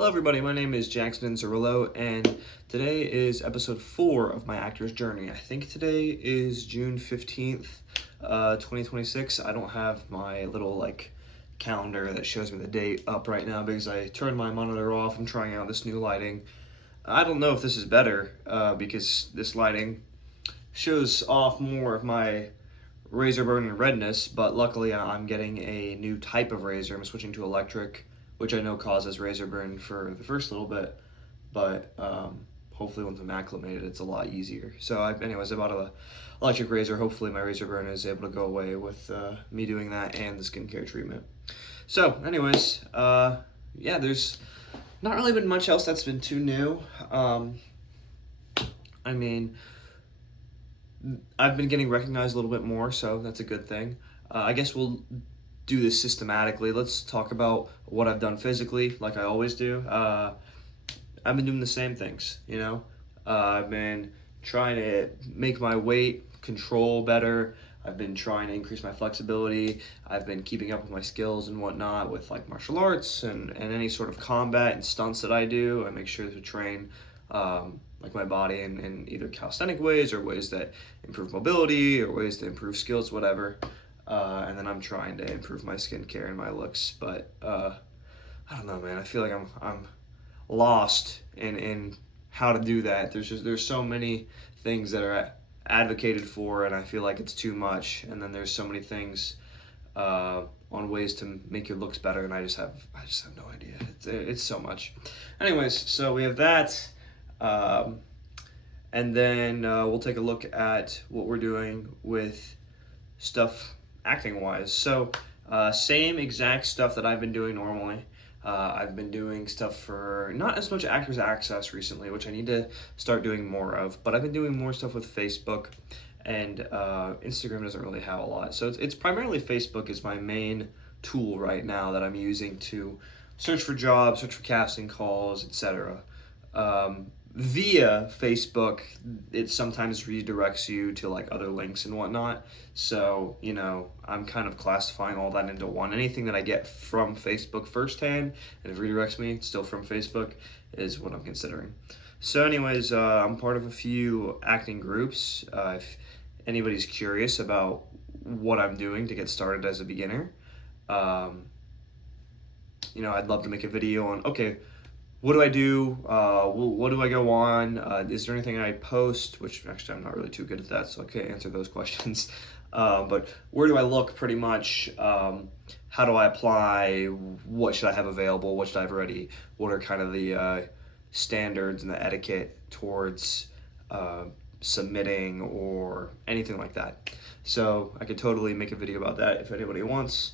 Hello everybody, my name is Jackson Zerillo, and today is episode 4 of my actor's journey. I think today is June 15th, 2026. I don't have my little calendar that shows me the date up right now because I turned my monitor off. I'm trying out this new lighting. I don't know if this is better because this lighting shows off more of my razor burn and redness, but luckily I'm getting a new type of razor. I'm switching to electric, which I know causes razor burn for the first little bit, but hopefully once I'm acclimated, it's a lot easier. So anyways, I bought an electric razor. Hopefully my razor burn is able to go away with me doing that and the skincare treatment. So anyways, yeah, there's not really been much else that's been too new. I mean, I've been getting recognized a little bit more, so that's a good thing. I guess we'll do this systematically. Let's talk about what I've done physically, like I always do. I've been doing the same things, I've been trying to make my weight control better. I've been trying to increase my flexibility. I've been keeping up with my skills and whatnot with martial arts and any sort of combat and stunts that I do. I make sure to train my body in either calisthenic ways or ways that improve mobility or ways to improve skills, whatever. And then I'm trying to improve my skincare and my looks, but I don't know, man. I feel like I'm lost in how to do that. There's so many things that are advocated for, and I feel like it's too much. And then there's so many things on ways to make your looks better, and I just have no idea. It's so much. Anyways, so we have that. And then we'll take a look at what we're doing with stuff acting wise. So same exact stuff that I've been doing normally. I've been doing stuff for not as much Actors Access recently, which I need to start doing more of, but I've been doing more stuff with Facebook, and Instagram doesn't really have a lot. So it's primarily Facebook is my main tool right now that I'm using to search for jobs, search for casting calls, etc. Via Facebook, it sometimes redirects you to other links and whatnot. So, I'm kind of classifying all that into one. Anything that I get from Facebook firsthand and it redirects me, it's still from Facebook, is what I'm considering. So anyways, I'm part of a few acting groups. If anybody's curious about what I'm doing to get started as a beginner, I'd love to make a video on, okay, what do I do? What do I go on? Is there anything I post? Which actually I'm not really too good at that, so I can't answer those questions. But where do I look pretty much? How do I apply? What should I have available? What should I have ready? What are kind of the standards and the etiquette towards submitting or anything like that? So I could totally make a video about that if anybody wants.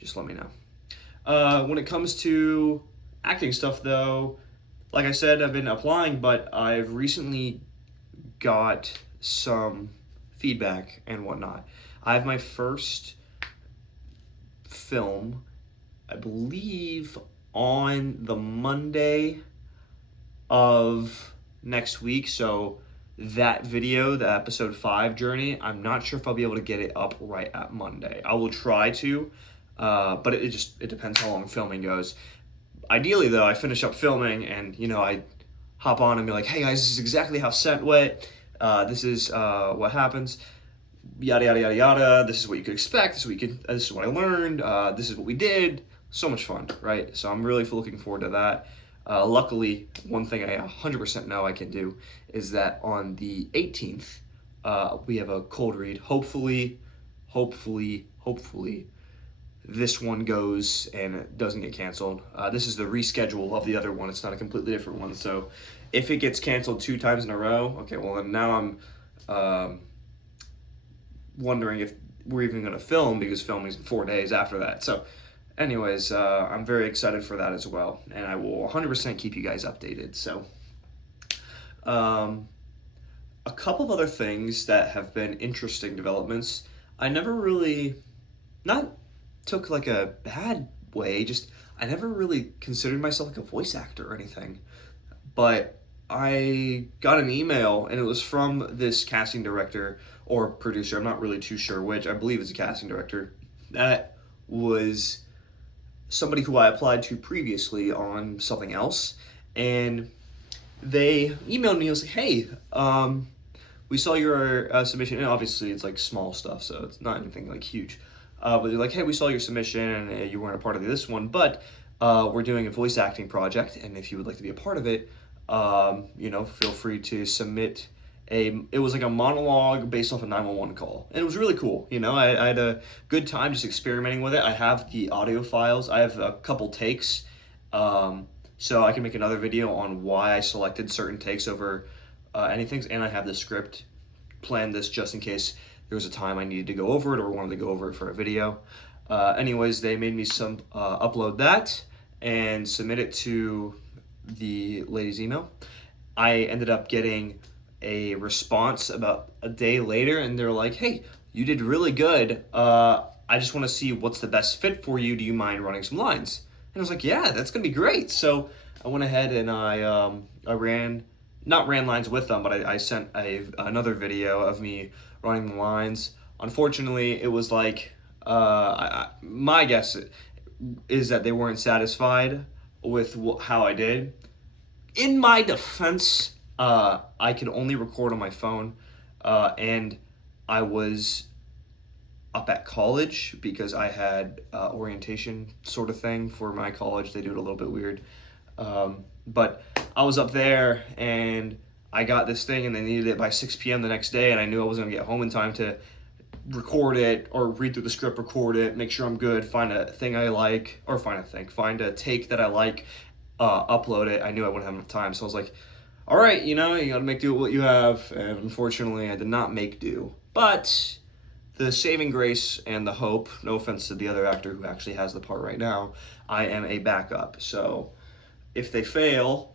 Just let me know. When it comes to acting stuff, though, like I said, I've been applying, but I've recently got some feedback and whatnot. I have my first film, I believe, on the Monday of next week. So that video, the episode 5 journey, I'm not sure if I'll be able to get it up right at Monday. I will try to, but it depends how long filming goes. Ideally, though, I finish up filming and, I hop on and be like, hey, guys, this is exactly how set went. This is what happens. Yada, yada, yada, yada. This is what you could expect. This is what I learned. This is what we did. So much fun, right? So I'm really looking forward to that. Luckily, one thing I 100% know I can do is that on the 18th, we have a cold read. Hopefully, this one goes and it doesn't get canceled. This is the reschedule of the other one. It's not a completely different one. So if it gets canceled 2 times in a row, okay, well, then now I'm wondering if we're even going to film because filming is 4 days after that. So anyways, I'm very excited for that as well. And I will 100% keep you guys updated. So a couple of other things that have been interesting developments. I never really, not took a bad way, just I never really considered myself a voice actor or anything, but I got an email and it was from this casting director or producer, I'm not really too sure which, I believe it's a casting director, that was somebody who I applied to previously on something else, and they emailed me and was like, hey, we saw your submission, and obviously it's like small stuff, so it's not anything like huge. But they're like, hey, we saw your submission, and you weren't a part of this one, but we're doing a voice acting project, and if you would like to be a part of it, feel free to submit it was like a monologue based off a 911 call. And it was really cool. I had a good time just experimenting with it. I have the audio files. I have a couple takes. So I can make another video on why I selected certain takes over anything. And I have the script planned this just in case there was a time I needed to go over it or wanted to go over it for a video. Anyways, they made me upload that and submit it to the lady's email. I ended up getting a response about a day later, and they're like, hey, you did really good. I just want to see what's the best fit for you. Do you mind running some lines? And I was like, yeah, that's gonna be great. So I went ahead and I not ran lines with them, but I sent another video of me running the lines. Unfortunately, it was like my guess is that they weren't satisfied with how I did. In my defense, I could only record on my phone, and I was up at college because I had orientation sort of thing for my college. They do it a little bit weird. But I was up there, and I got this thing, and they needed it by 6 p.m. the next day, and I knew I wasn't going to get home in time to record it or read through the script, record it, make sure I'm good, find a thing I like, or find a take that I like, upload it. I knew I wouldn't have enough time, so I was like, all right, you gotta make do with what you have, and unfortunately I did not make do. But the saving grace and the hope, no offense to the other actor who actually has the part right now, I am a backup, so if they fail,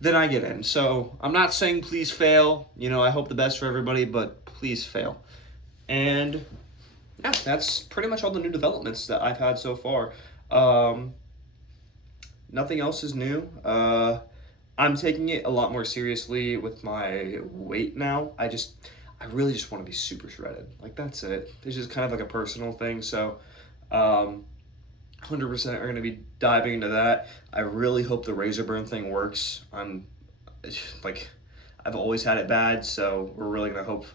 then I get in. So I'm not saying please fail, I hope the best for everybody, but please fail. And yeah, that's pretty much all the new developments that I've had so far. Nothing else is new. I'm taking it a lot more seriously with my weight now. I really just want to be super shredded. Like, that's it. It's just kind of like a personal thing. So, 100% are going to be diving into that. I really hope the razor burn thing works. I've always had it bad, so we're really going to hope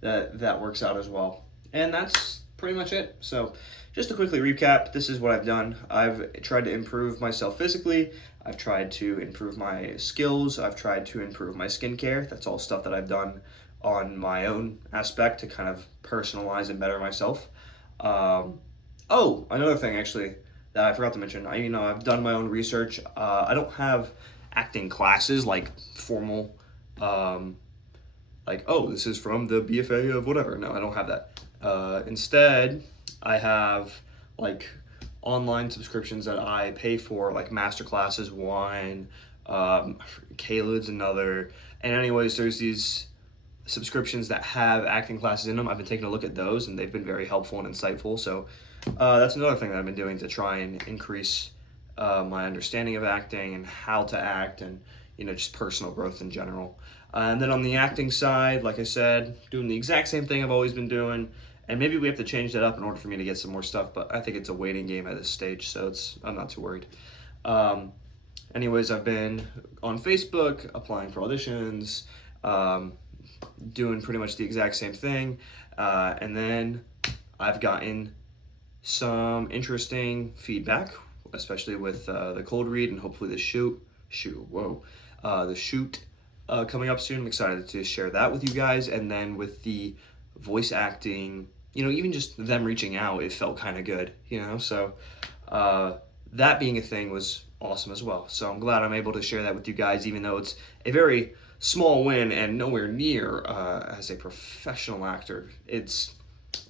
that works out as well. And that's pretty much it. So just to quickly recap, this is what I've done. I've tried to improve myself physically. I've tried to improve my skills. I've tried to improve my skincare. That's all stuff that I've done on my own aspect to kind of personalize and better myself. Another thing actually that I forgot to mention, I've done my own research. I don't have acting classes like formal, this is from the BFA of whatever. No, I don't have that. Instead, I have like online subscriptions that I pay for, like Masterclasses one, Kalud's another, and anyways, there's these subscriptions that have acting classes in them. I've been taking a look at those, and they've been very helpful and insightful. So that's another thing that I've been doing to try and increase my understanding of acting and how to act, and just personal growth in general. And then on the acting side, like I said, doing the exact same thing I've always been doing. And maybe we have to change that up in order for me to get some more stuff, but I think it's a waiting game at this stage, so I'm not too worried. Anyways, I've been on Facebook, applying for auditions, doing pretty much the exact same thing. And then I've gotten some interesting feedback, especially with the cold read and hopefully the shoot coming up soon. I'm excited to share that with you guys. And then with the voice acting, even just them reaching out, it felt kind of good, so that being a thing was awesome as well. So I'm glad I'm able to share that with you guys, even though it's a very small win and nowhere near as a professional actor. It's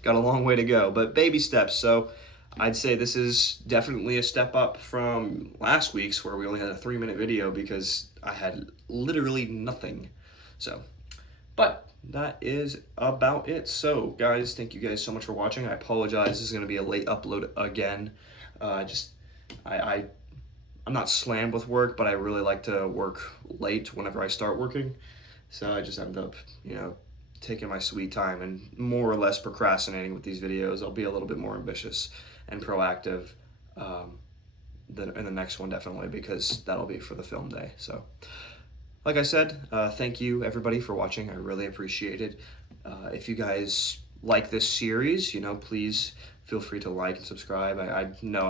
got a long way to go, but baby steps. So I'd say this is definitely a step up from last week's, where we only had a 3-minute video because I had literally nothing. But that is about it. So guys, thank you guys so much for watching. I apologize, this is going to be a late upload again. I'm not slammed with work, but I really like to work late whenever I start working. So I just end up, taking my sweet time and more or less procrastinating with these videos. I'll be a little bit more ambitious and proactive in the next one, definitely, because that'll be for the film day. So like I said, thank you everybody for watching. I really appreciate it. If you guys like this series, please feel free to like and subscribe. I know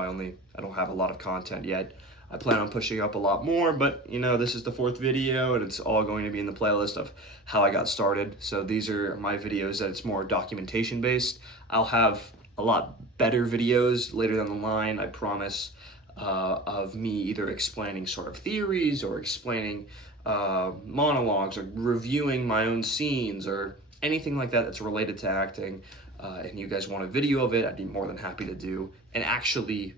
I don't have a lot of content yet. I plan on pushing up a lot more, but this is the 4th video, and it's all going to be in the playlist of how I got started. So these are my videos that it's more documentation based. I'll have a lot better videos later down the line, I promise, of me either explaining sort of theories or explaining monologues or reviewing my own scenes or anything like that that's related to acting. And you guys want a video of it, I'd be more than happy to do and actually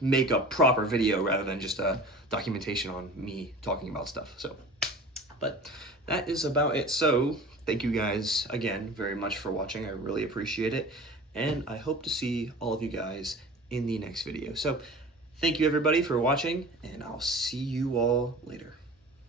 make a proper video rather than just a documentation on me talking about stuff. So, but that is about it. So thank you guys again very much for watching. I really appreciate it. And I hope to see all of you guys in the next video. So thank you everybody for watching, and I'll see you all later.